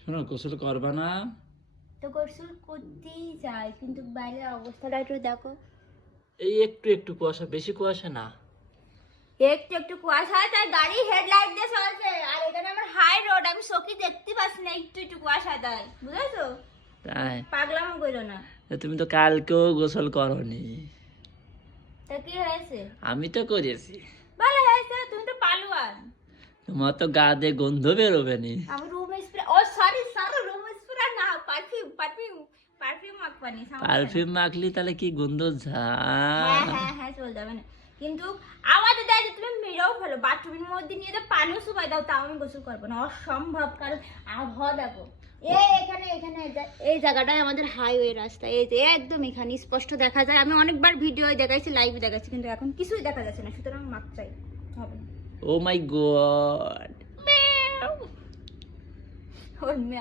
শোনো, গোসল করবা না? তো গোসল করতেই যাই, কিন্তু বাইরের অবস্থাটা একটু দেখো। এই একটু একটু কুয়াশা, বেশি কুয়াশা না। একটু একটু কুয়াশা, তাই গাড়ি হেডলাইট দিয়ে চলছে, আর এখানে আমার হাই রোড, আমি চোখে দেখতে পাচ্ছি না, একটু একটু কুয়াশা দেয়, বুঝেছো? তাই? পাগলামো করো না। তুমি তো কালকেও গোসল করনি। তা কি হয়েছে? আমি তো করেছি। ভালো হয়েছে, তুমি তো পালুয়ান। তোমার তো গা দিয়ে গন্ধ বেরোবে নি। আমি রুম স্প্রে, ও সরি সরি, রুম স্প্রে না, পারফিউম পারফিউম পারফিউম মাখবানি, পারফিউম মাখলি তাহলে কি গন্ধ হ্যাঁ হ্যাঁ হ্যাঁ, চল যাবে না। কিন্তু আমাদের দেয় যে তুমি মেরেও ফেলো, বাথরুমের মধ্যে নিয়ে তো পানিও শুকাই দাও, তাও আমি গোসল করবো না, অসম্ভব। কারণ আবহাওয়া দেখো, এখানে এখানে এই জায়গাটায় আমাদের হাইওয়ে রাস্তা, এই যে একদম এখানে স্পষ্ট দেখা যায়। আমি অনেকবার ভিডিও দেখাইছি, লাইভে দেখাচ্ছি, কিন্তু এখন কিছুই দেখা যাচ্ছে না, সুতরাং মাপ চাই হবে না। ও মাই গড। ওর মেয়ে